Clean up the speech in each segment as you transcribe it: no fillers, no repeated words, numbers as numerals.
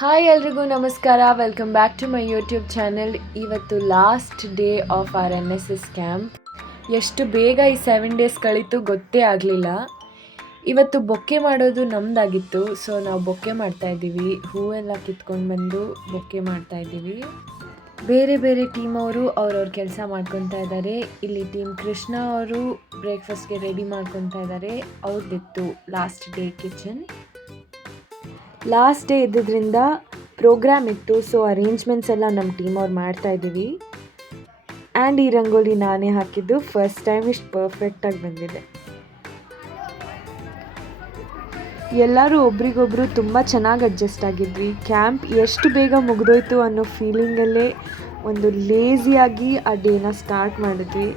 Hi ಎಲ್ರಿಗೂ ನಮಸ್ಕಾರ, welcome back to my YouTube channel. ಇವತ್ತು last day of our NSS camp. ಎಷ್ಟು ಬೇಗ ಈ 7 ಡೇಸ್ ಕಳೀತು ಗೊತ್ತೇ ಆಗಲಿಲ್ಲ. ಇವತ್ತು ಬೊಕ್ಕೆ ಮಾಡೋದು ನಮ್ಮದಾಗಿತ್ತು, ಸೊ ನಾವು ಬೊಕ್ಕೆ ಮಾಡ್ತಾಯಿದ್ದೀವಿ. ಹೂವೆಲ್ಲ ಕಿತ್ಕೊಂಡು ಬಂದು ಬೊಕ್ಕೆ ಮಾಡ್ತಾಯಿದ್ದೀವಿ. ಬೇರೆ ಬೇರೆ ಟೀಮ್ ಅವರು ಅವ್ರವ್ರ ಕೆಲಸ ಮಾಡ್ಕೊತಾ ಇದ್ದಾರೆ. ಇಲ್ಲಿ ಟೀಮ್ ಕೃಷ್ಣ ಅವರು ಬ್ರೇಕ್ಫಾಸ್ಟ್ಗೆ ರೆಡಿ ಮಾಡ್ಕೊತಾ ಇದ್ದಾರೆ. ಅವ್ರದ್ದಿತ್ತು last day kitchen. Last day ಇದ್ದಿದ್ದರಿಂದ ಪ್ರೋಗ್ರಾಮ್ ಇತ್ತು, ಸೊ ಅರೇಂಜ್ಮೆಂಟ್ಸ್ ಎಲ್ಲ ನಮ್ಮ ಟೀಮ್ ಅವ್ರು ಮಾಡ್ತಾಯಿದ್ದೀವಿ. ಆ್ಯಂಡ್ ಈ ರಂಗೋಲಿ ನಾನೇ ಹಾಕಿದ್ದು. ಫಸ್ಟ್ ಟೈಮ್ ಇಷ್ಟು ಪರ್ಫೆಕ್ಟಾಗಿ ಬಂದಿದೆ. ಎಲ್ಲರೂ ಒಬ್ರಿಗೊಬ್ರು ತುಂಬ ಚೆನ್ನಾಗಿ ಅಡ್ಜಸ್ಟ್ ಆಗಿದ್ವಿ. ಕ್ಯಾಂಪ್ ಎಷ್ಟು ಬೇಗ ಮುಗಿದೋಯ್ತು ಅನ್ನೋ ಫೀಲಿಂಗಲ್ಲೇ ಒಂದು ಲೇಸಿಯಾಗಿ ಆ ಡೇನ ಸ್ಟಾರ್ಟ್ ಮಾಡಿದ್ವಿ.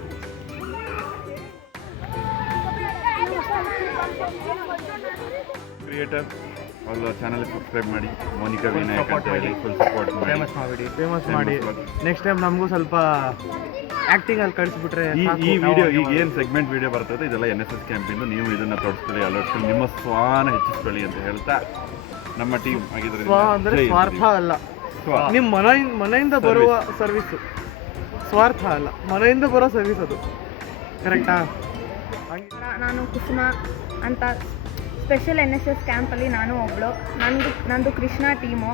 ಅವ್ರ ಚಾನಲ್ ಸಬ್ಸ್ಕ್ರೈಬ್ ಮಾಡಿ, ಮೋನಿಕಾ ವಿನಾಯಕ್ ಅಂತ ಹೇಳಿ ಫುಲ್ ಸಪೋರ್ಟ್ ಮಾಡಿ, ಫೇಮಸ್ ಮಾಡಿ. ನೆಕ್ಸ್ಟ್ ಟೈಮ್ ನಮಗೂ ಸ್ವಲ್ಪ ಆ್ಯಕ್ಟಿಂಗ್ ಅಲ್ಲಿ ಕಳಿಸ್ಬಿಟ್ರೆ. ಈ ವಿಡಿಯೋ ಈಗ ಏನು ಸೆಗ್ಮೆಂಟ್ ವಿಡಿಯೋ ಬರ್ತದೆ ಇದೆಲ್ಲ NSS ಕ್ಯಾಂಪಿಂದ. ನೀವು ಇದನ್ನು ತೋರಿಸ್ಕೊಳ್ಳಿ, ಅಳವಡಿಸ್ಕೊಳ್ಳಿ, ನಿಮ್ಮ ಸ್ವಾನ ಹೆಚ್ಚಿಸ್ಕೊಳ್ಳಿ ಅಂತ ಹೇಳ್ತಾ ನಮ್ಮ ಟೀಮ್ ಆಗಿದ್ರೆ ಅಂದರೆ ಸ್ವಾರ್ಥ ಅಲ್ಲ, ನಿಮ್ಮ ಮನೆಯಿಂದ ಬರುವ ಸರ್ವಿಸು. ಸ್ವಾರ್ಥ ಅಲ್ಲ, ಮನೆಯಿಂದ ಬರೋ ಸರ್ವಿಸ್ ಅದು. ಕರೆಕ್ಟಾ? ನಾನು ಕುಸುಮ ಅಂತ ಸ್ಪೆಷಲ್ NSS ಕ್ಯಾಂಪಲ್ಲಿ ನಾನು ಒಬ್ಬಳು. ನಂದು ಕೃಷ್ಣ ಟೀಮು.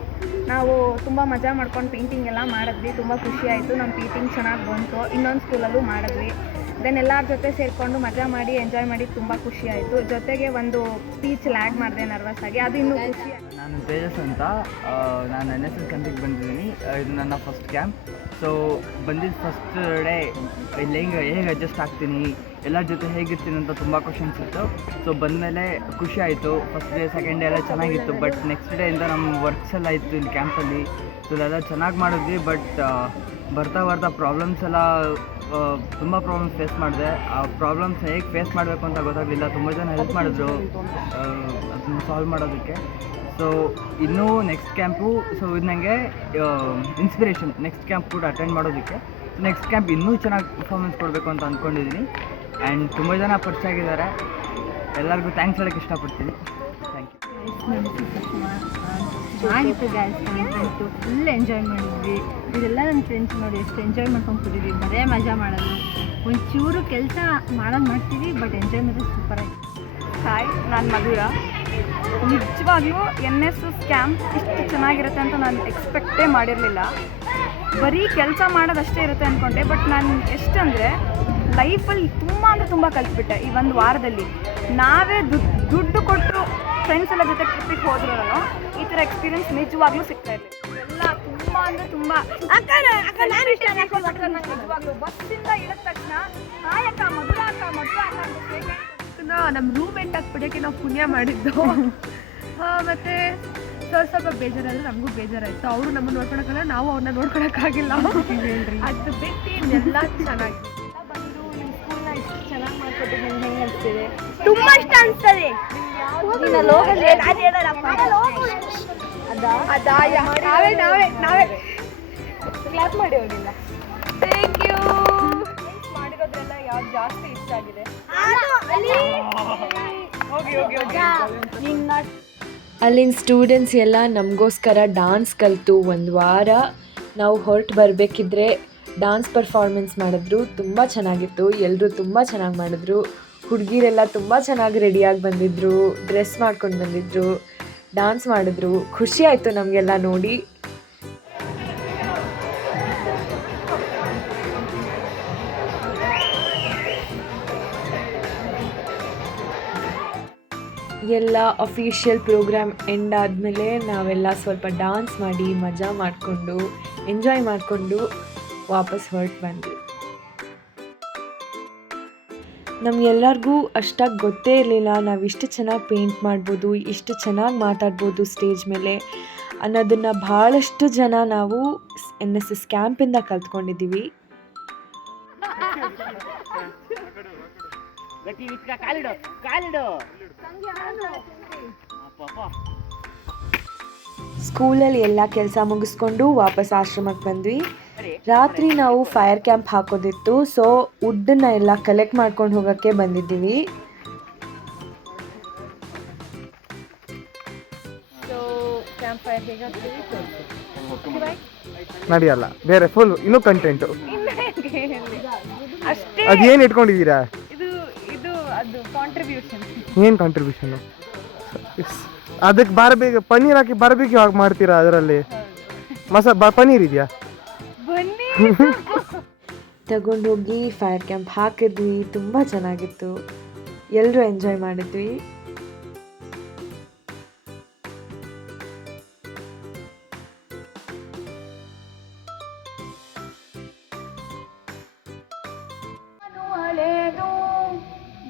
ನಾವು ತುಂಬ ಮಜಾ ಮಾಡ್ಕೊಂಡು ಪೇಂಟಿಂಗ್ ಎಲ್ಲ ಮಾಡಿದ್ವಿ. ತುಂಬ ಖುಷಿ ಆಯಿತು. ನಮ್ಮ ಪೇಂಟಿಂಗ್ ಚೆನ್ನಾಗಿ ಬಂತು. ಇನ್ನೊಂದು ಸ್ಕೂಲಲ್ಲೂ ಮಾಡಿದ್ವಿ. ದೆನ್ ಎಲ್ಲರ ಜೊತೆ ಸೇರಿಕೊಂಡು ಮಜಾ ಮಾಡಿ ಎಂಜಾಯ್ ಮಾಡಿ ತುಂಬ ಖುಷಿ ಆಯಿತು. ಜೊತೆಗೆ ಒಂದು ಸ್ಪೀಚ್ ಲ್ಯಾಗ್ ಮಾಡಿದೆ ನರ್ವಸ್ ಆಗಿ, ಅದು ಇನ್ನೂ ಖುಷಿ ಆಯಿತು. ನಾನು ತೇಜಸ್ ಅಂತ, ನಾನು NSS ಕ್ಯಾಂಪಿಗೆ ಬಂದಿದ್ದೀನಿ. ಇದು ನನ್ನ ಫಸ್ಟ್ ಕ್ಯಾಂಪ್. ಸೊ ಬಂದಿದ್ದು ಫಸ್ಟ್ ಡೇ ಇಲ್ಲಿ ಹೇಗೆ ಅಡ್ಜಸ್ಟ್ ಆಗ್ತೀನಿ, ಎಲ್ಲರ ಜೊತೆ ಹೇಗಿರ್ತೀನಿ ಅಂತ ತುಂಬ ಕ್ವಶನ್ಸ್ ಇತ್ತು. ಸೊ ಬಂದಮೇಲೆ ಖುಷಿ ಆಯಿತು. ಫಸ್ಟ್ ಡೇ ಸೆಕೆಂಡ್ ಡೇ ಎಲ್ಲ ಚೆನ್ನಾಗಿತ್ತು. ಬಟ್ ನೆಕ್ಸ್ಟ್ ಡೇಯಿಂದ ನಮ್ಮ ವರ್ಕ್ಸ್ ಎಲ್ಲ ಇತ್ತು ಇಲ್ಲಿ ಕ್ಯಾಂಪಲ್ಲಿ. ಸೊ ಅದೆಲ್ಲ ಚೆನ್ನಾಗಿ ಮಾಡಿದ್ವಿ. ಬಟ್ ಬರ್ತಾ ಪ್ರಾಬ್ಲಮ್ಸ್ ಎಲ್ಲ ತುಂಬ ಪ್ರಾಬ್ಲಮ್ಸ್ ಫೇಸ್ ಮಾಡಿದೆ. ಆ ಪ್ರಾಬ್ಲಮ್ಸ್ ಹೇಗೆ ಫೇಸ್ ಮಾಡಬೇಕು ಅಂತ ಗೊತ್ತಾಗಲಿಲ್ಲ. ತುಂಬ ಜನ ಹೆಲ್ಪ್ ಮಾಡಿದ್ರು ಅದನ್ನು ಸಾಲ್ವ್ ಮಾಡೋದಕ್ಕೆ. ಸೊ ಇನ್ನೂ ನೆಕ್ಸ್ಟ್ ಕ್ಯಾಂಪು, ಸೊ ಇದು ನನಗೆ ಇನ್ಸ್ಪಿರೇಷನ್ ನೆಕ್ಸ್ಟ್ ಕ್ಯಾಂಪ್ ಕೂಡ ಅಟೆಂಡ್ ಮಾಡೋದಕ್ಕೆ. ನೆಕ್ಸ್ಟ್ ಕ್ಯಾಂಪ್ ಇನ್ನೂ ಚೆನ್ನಾಗಿ ಪರ್ಫಾರ್ಮೆನ್ಸ್ ಕೊಡಬೇಕು ಅಂತ ಅಂದ್ಕೊಂಡಿದ್ದೀನಿ. ಆ್ಯಂಡ್ ತುಂಬ ಜನ ಪರಿಚಯ ಆಗಿದ್ದಾರೆ. ಎಲ್ಲರಿಗೂ ಥ್ಯಾಂಕ್ಸ್ ಹೇಳೋಕ್ಕೆ ಇಷ್ಟಪಡ್ತೀನಿ. Thank you. ಚೆನ್ನಾಗಿತ್ತು ಗ್ಯಾಸ್ ಕ್ಯಾಂಪಂತು. ಫುಲ್ ಎಂಜಾಯ್ ಮಾಡಿದ್ವಿ. ಇದೆಲ್ಲ ನನ್ನ ಫ್ರೆಂಡ್ಸ್ ನೋಡಿ ಎಷ್ಟು ಎಂಜಾಯ್ ಮಾಡ್ಕೊಂಡು ಕೂತಿದ್ವಿ. ಬರೇ ಮಜಾ ಮಾಡೋದು. ಒಂಚೂರು ಕೆಲಸ ಮಾಡ್ತೀವಿ, ಬಟ್ ಎಂಜಾಯ್ ಮಾಡೋದು ಸೂಪರ್ ಆಗಿ. ಹಾಯ್, ನಾನು ಮಧುರಾ. ನಿಜವಾಗ್ಲೂ NSS ಕ್ಯಾಂಪ್ ಇಷ್ಟು ಚೆನ್ನಾಗಿರುತ್ತೆ ಅಂತ ನಾನು ಎಕ್ಸ್ಪೆಕ್ಟೇ ಮಾಡಿರಲಿಲ್ಲ. ಬರೀ ಕೆಲಸ ಮಾಡೋದಷ್ಟೇ ಇರುತ್ತೆ ಅಂದ್ಕೊಂಡೆ. ಬಟ್ ನಾನು ಎಷ್ಟಂದರೆ ಲೈಫಲ್ಲಿ ತುಂಬ ಕಲಿತ್ಬಿಟ್ಟೆ ಈ ಒಂದು ವಾರದಲ್ಲಿ. ನಾವೇ ದುಡ್ಡು ಕೊಟ್ಟು ಫ್ರೆಂಡ್ಸ್ ಎಲ್ಲ ಜೊತೆ ಟ್ರಿಪ್ಪಿಗೆ ಹೋದ್ರೂ ಈ ಥರ ಎಕ್ಸ್ಪೀರಿಯನ್ಸ್ ನಿಜವಾಗ್ಲೂ ಸಿಗ್ತಾ ಇರಲಿಲ್ಲ. ಎಲ್ಲ ತುಂಬ ನಿಜವಾಗ್ಲೂ ಬಸ್ಸಿಂದ ಇಳಿದ ತಕ್ಷಣ ಹಾಯ್ ಅಕ್ಕ, ಮಧುರಾ ಅಕ್ಕ ಅಂತ ನಮ್ಮ ರೂಮ್ಮೇಟ್ ಆಗ್ಬಿಡೋಕ್ಕೆ ನಾವು ಪುಣ್ಯ ಮಾಡಿದ್ದು. ಮತ್ತು ಸ್ವಲ್ಪ ಬೇಜಾರಾದರೆ ನಮಗೂ ಬೇಜಾರಾಯಿತು. ಅವರು ನಮ್ಮನ್ನು ನೋಡ್ಕೊಳಕ್ಕಲ್ಲ, ನಾವು ಅವ್ರನ್ನ ನೋಡ್ಕೊಳಕ್ಕಾಗಿಲ್ಲ. ಅದು ಬಿಟ್ಟು ಎಲ್ಲ ಚೆನ್ನಾಗಿದೆ. ಬಂದು ನಿಮ್ಮ ಸ್ಕೂಲ್ನ ಇಷ್ಟು ಚೆನ್ನಾಗಿ ಮಾಡ್ಕೊಟ್ಟು ನಿಮ್ಗೆ ಹೆಂಗೆ ಅನಿಸ್ತಿದೆ? ತುಂಬ ಇಷ್ಟ ಅನಿಸ್ತದೆ. ನಾವೇ ಕ್ಲಾಸ್ ಮಾಡಿ ಹೋಗಿಲ್ಲ. Thank you. ಮಾಡಿರೋದ್ರೆಲ್ಲ ಯಾವ್ದು ಜಾಸ್ತಿ ಇಷ್ಟ ಆಗಿದೆ? ಅಲ್ಲಿನ ಸ್ಟೂಡೆಂಟ್ಸ್ ಎಲ್ಲ ನಮಗೋಸ್ಕರ ಡಾನ್ಸ್ ಕಲಿತು ಒಂದು ವಾರ ನಾವು ಹೊರಟು ಬರಬೇಕಿದ್ರೆ ಡಾನ್ಸ್ ಪರ್ಫಾರ್ಮೆನ್ಸ್ ಮಾಡಿದ್ರು. ತುಂಬ ಚೆನ್ನಾಗಿತ್ತು. ಎಲ್ಲರೂ ತುಂಬ ಚೆನ್ನಾಗಿ ಮಾಡಿದ್ರು. ಹುಡುಗಿರೆಲ್ಲ ತುಂಬ ಚೆನ್ನಾಗಿ ರೆಡಿಯಾಗಿ ಬಂದಿದ್ದರು, ಡ್ರೆಸ್ ಮಾಡ್ಕೊಂಡು ಬಂದಿದ್ದರು, ಡಾನ್ಸ್ ಮಾಡಿದ್ರು. ಖುಷಿ ಆಯಿತು ನಮಗೆಲ್ಲ ನೋಡಿ. ಎಲ್ಲ ಅಫಿಷಿಯಲ್ ಪ್ರೋಗ್ರಾಮ್ ಎಂಡ್ ಆದಮೇಲೆ ನಾವೆಲ್ಲ ಸ್ವಲ್ಪ ಡಾನ್ಸ್ ಮಾಡಿ ಮಜಾ ಮಾಡಿಕೊಂಡು ಎಂಜಾಯ್ ಮಾಡಿಕೊಂಡು ವಾಪಸ್ ಹೊರಟು ಬಂದ್ವಿ. ನಮಗೆಲ್ಲರಿಗೂ ಅಷ್ಟಾಗಿ ಗೊತ್ತೇ ಇರಲಿಲ್ಲ ನಾವಿಷ್ಟು ಚೆನ್ನಾಗಿ ಪೇಂಟ್ ಮಾಡ್ಬೋದು, ಇಷ್ಟು ಚೆನ್ನಾಗಿ ಮಾತಾಡ್ಬೋದು ಸ್ಟೇಜ್ ಮೇಲೆ ಅನ್ನೋದನ್ನು ಭಾಳಷ್ಟು ಜನ ನಾವು NSS ಕ್ಯಾಂಪಿಂದ ಕಲ್ತ್ಕೊಂಡಿದ್ದೀವಿ. ಸ್ಕೂಲಲ್ಲಿ ಎಲ್ಲ ಕೆಲಸ ಮುಗಿಸ್ಕೊಂಡು ವಾಪಸ್ ಆಶ್ರಮಕ್ಕೆ ಬಂದ್ವಿ. ರಾತ್ರಿ ನಾವು ಫೈರ್ ಕ್ಯಾಂಪ್ ಹಾಕೋದಿತ್ತು. ಸೊ ವುಡ್ಡನ್ನ ಎಲ್ಲ ಕಲೆಕ್ಟ್ ಮಾಡ್ಕೊಂಡು ಹೋಗೋಕ್ಕೆ ಬಂದಿದ್ದೀವಿ. ಕ್ಯಾಂಪ್ ಫೈರ್ ನಡೆಯಲ್ಲ, ಬೇರೆ ಫುಲ್ ಇನ್ನೂ ಕಂಟೆಂಟು. ಅಷ್ಟೇ. ಅದೇನು ಇಟ್ಕೊಂಡಿದ್ದೀರಾ? ಇದು ಇದು ಅದು ಕಾಂಟ್ರಿಬ್ಯೂಷನ್. ಏನು ಕಾಂಟ್ರಿಬ್ಯೂಷನು? ಅದಕ್ಕೆ ಬಾರ್ಬೇಗ ಪನ್ನೀರ್ ಹಾಕಿ ಬಾರ್ಬೇಕ್ಯೂ ಹಾಕಿ ಮಾಡ್ತೀರಾ ಅದರಲ್ಲಿ? ಪನ್ನೀರ್ ಇದೆಯಾ? ಬನ್ನಿ. ತಗೊಂಡೋಗಿ ಫೈರ್ ಕ್ಯಾಂಪ್ ಹಾಕಿದ್ವಿ, ತುಂಬ ಚೆನ್ನಾಗಿತ್ತು, ಎಲ್ಲರೂ ಎಂಜಾಯ್ ಮಾಡಿದ್ವಿ.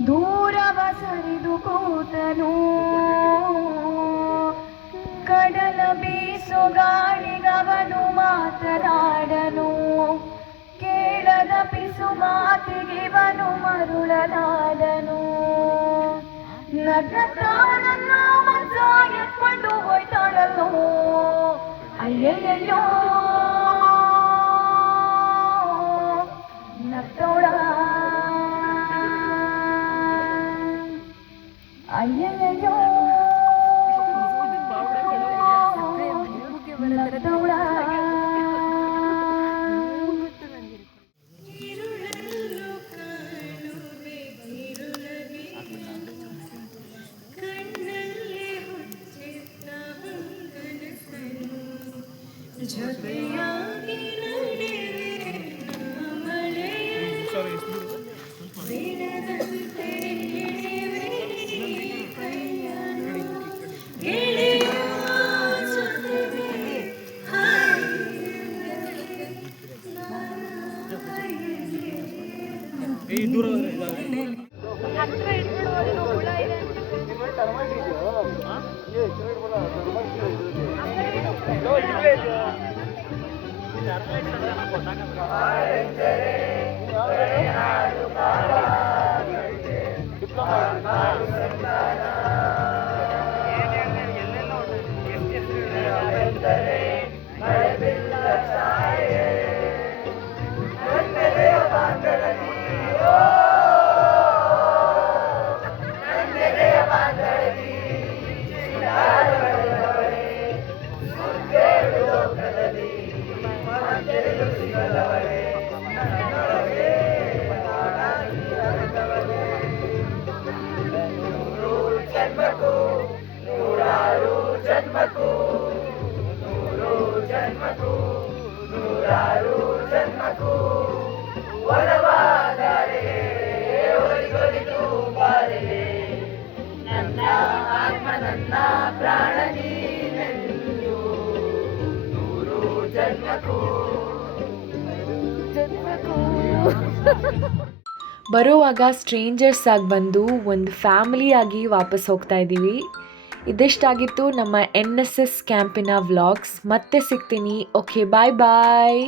ದೂರವ ಸರಿದು ಕೂತನು, ಕಡಲ ಬೀಸು ಗಾಳಿಗವನು ಮಾತನಾಡನು, ಕೇಳದ ಪಿಸು ಮಾತಿಗಿವನು ಮರುಳನಾಡನು. ನನ್ನ ಮನಸ ಎತ್ಕೊಂಡು ಹೋಯ್ತಾಳಲ್ಲೋ, ಅಯ್ಯಯ್ಯೋ ನಗ್ತೋಳ, ಅಯ್ಯಯ್ಯೋ ನಗ್ತೋಳ. ಬರೋವಾಗ ಸ್ಟ್ರೇಂಜರ್ಸ್ ಆಗಿ ಬಂದು ಒಂದು ಫ್ಯಾಮಿಲಿ ಆಗಿ ವಾಪಸ್ ಹೋಗ್ತಾ ಇದ್ದೀವಿ. ಇದಿಷ್ಟಾಗಿತ್ತು ನಮ್ಮ NSS ಕ್ಯಾಂಪಿನ ವ್ಲಾಗ್ಸ್. ಮತ್ತೆ ಸಿಗ್ತೀನಿ. ಓಕೆ, ಬಾಯ್ ಬಾಯ್.